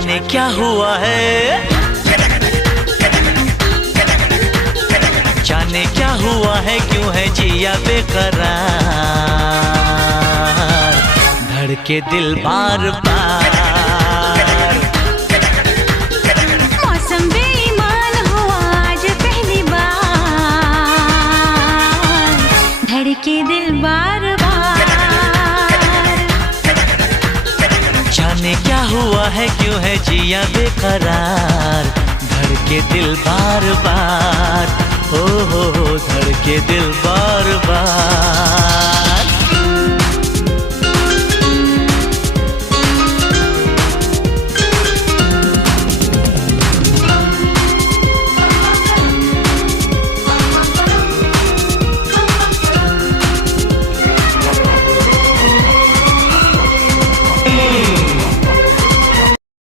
जाने क्या हुआ है, जाने क्या हुआ है, क्यों है जिया बेकरार, धड़के दिल बार बार। मौसम बेईमान हुआ आज पहली बार, धड़के दिल बार बार। जाने क्या हुआ है, क्यों है जिया बेकरार, धड़के दिल बार बार, हो धड़के दिल बार बार।